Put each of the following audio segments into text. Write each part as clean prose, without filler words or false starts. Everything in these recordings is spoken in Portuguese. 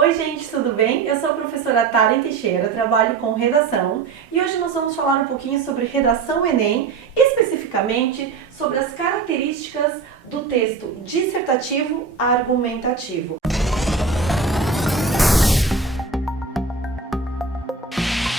Oi gente, tudo bem? Eu sou a professora Taren Teixeira, trabalho com redação e hoje nós vamos falar um pouquinho sobre redação Enem, especificamente sobre as características do texto dissertativo argumentativo.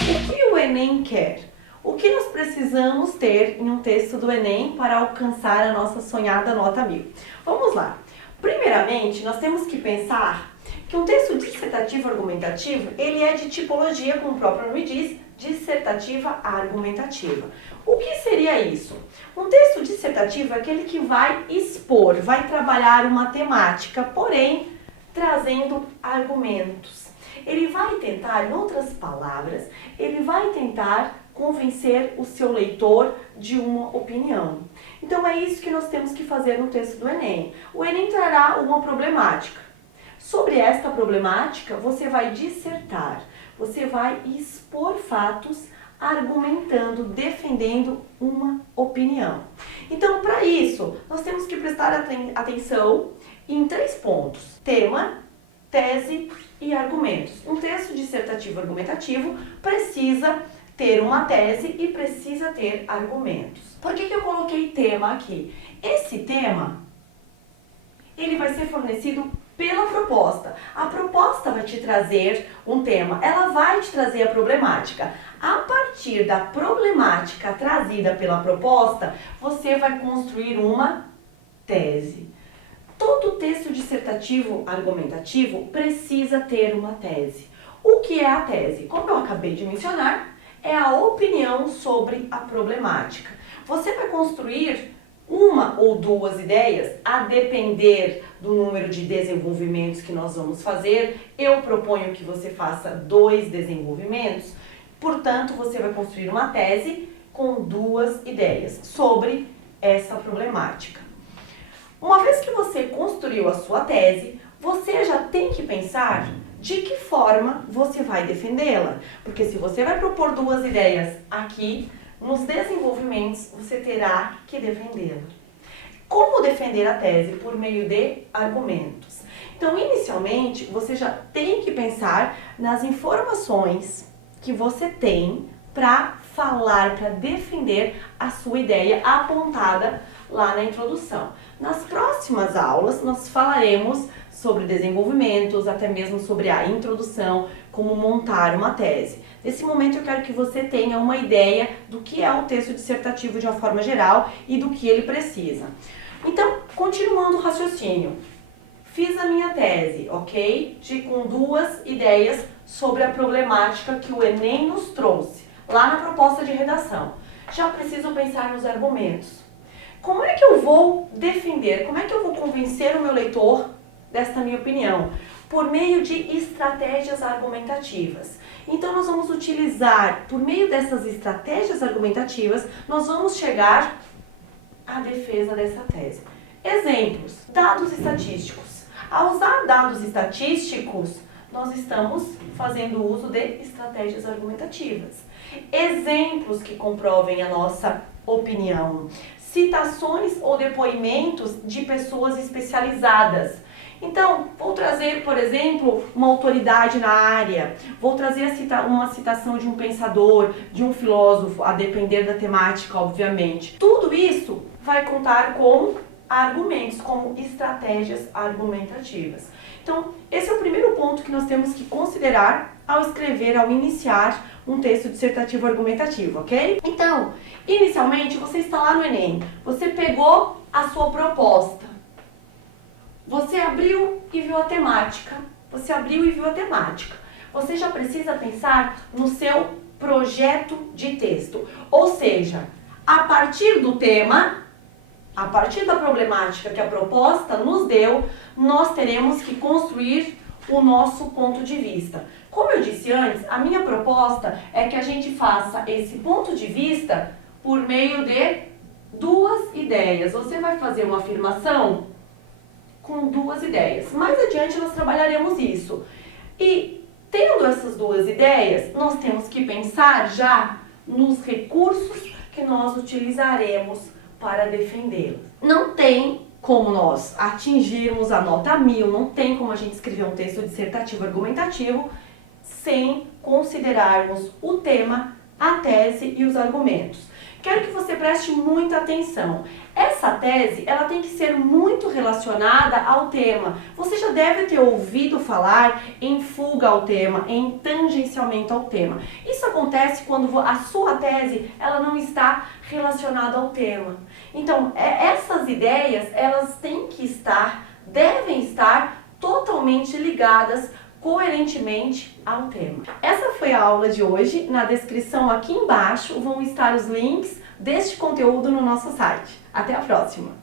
O que o Enem quer? O que nós precisamos ter em um texto do Enem para alcançar a nossa sonhada nota 1000? Vamos lá. Primeiramente, nós temos que pensar que um texto dissertativo argumentativo, ele é de tipologia, como o próprio nome diz, dissertativa argumentativa. O que seria isso? Um texto dissertativo é aquele que vai expor, vai trabalhar uma temática, porém trazendo argumentos. Ele vai tentar, em outras palavras, ele vai tentar convencer o seu leitor de uma opinião. Então é isso que nós temos que fazer no texto do Enem. O Enem trará uma problemática. Sobre esta problemática, você vai dissertar, você vai expor fatos, argumentando, defendendo uma opinião. Então, para isso, nós temos que prestar atenção em 3 pontos: tema, tese e argumentos. Um texto dissertativo argumentativo precisa ter uma tese e precisa ter argumentos. Por que eu coloquei tema aqui? Esse tema, ele vai ser fornecido pela proposta. A proposta vai te trazer um tema, ela vai te trazer a problemática. A partir da problemática trazida pela proposta, você vai construir uma tese. Todo texto dissertativo argumentativo precisa ter uma tese. O que é a tese? Como eu acabei de mencionar, é a opinião sobre a problemática. Você vai construir uma ou duas ideias, a depender do número de desenvolvimentos que nós vamos fazer. Eu proponho que você faça 2 desenvolvimentos, portanto, você vai construir uma tese com 2 ideias sobre essa problemática. Uma vez que você construiu a sua tese, você já tem que pensar de que forma você vai defendê-la. Porque se você vai propor 2 ideias aqui, nos desenvolvimentos você terá que defendê-la. Como defender a tese? Por meio de argumentos. Então, inicialmente, você já tem que pensar nas informações que você tem para falar, para defender a sua ideia apontada lá na introdução. Nas próximas aulas, nós falaremos sobre desenvolvimentos, até mesmo sobre a introdução, como montar uma tese. Nesse momento eu quero que você tenha uma ideia do que é o texto dissertativo de uma forma geral e do que ele precisa. Então, continuando o raciocínio, fiz a minha tese, ok? Com 2 ideias sobre a problemática que o Enem nos trouxe, lá na proposta de redação. Já preciso pensar nos argumentos. Como é que eu vou defender, como é que eu vou convencer o meu leitor desta minha opinião? Por meio de estratégias argumentativas. Então, nós vamos utilizar, por meio dessas estratégias argumentativas, nós vamos chegar à defesa dessa tese. Exemplos: dados estatísticos. Ao usar dados estatísticos, nós estamos fazendo uso de estratégias argumentativas. Exemplos que comprovem a nossa opinião. Citações ou depoimentos de pessoas especializadas. Então, vou trazer, por exemplo, uma autoridade na área, vou trazer uma citação de um pensador, de um filósofo, a depender da temática, obviamente. Tudo isso vai contar com argumentos, como estratégias argumentativas. Então, esse é o primeiro ponto que nós temos que considerar ao escrever, ao iniciar um texto dissertativo argumentativo, ok? Então, inicialmente, você está lá no Enem, você pegou a sua proposta, você abriu e viu a temática, você já precisa pensar no seu projeto de texto, ou seja, a partir do tema, a partir da problemática que a proposta nos deu, nós teremos que construir o nosso ponto de vista. Como eu disse antes, a minha proposta é que a gente faça esse ponto de vista por meio de 2 ideias. Você vai fazer uma afirmação com 2 ideias. Mais adiante nós trabalharemos isso. E tendo essas 2 ideias, nós temos que pensar já nos recursos que nós utilizaremos para defendê-las. Não tem como nós atingirmos a nota 1000, não tem como a gente escrever um texto dissertativo argumentativo sem considerarmos o tema, a tese e os argumentos. Quero que você preste muita atenção. Essa tese, ela tem que ser muito relacionada ao tema. Você já deve ter ouvido falar em fuga ao tema, em tangencialmente ao tema. Isso acontece quando a sua tese, ela não está relacionada ao tema. Então, essas ideias, elas devem estar totalmente ligadas coerentemente ao tema. Essa foi a aula de hoje. Na descrição aqui embaixo vão estar os links deste conteúdo no nosso site. Até a próxima!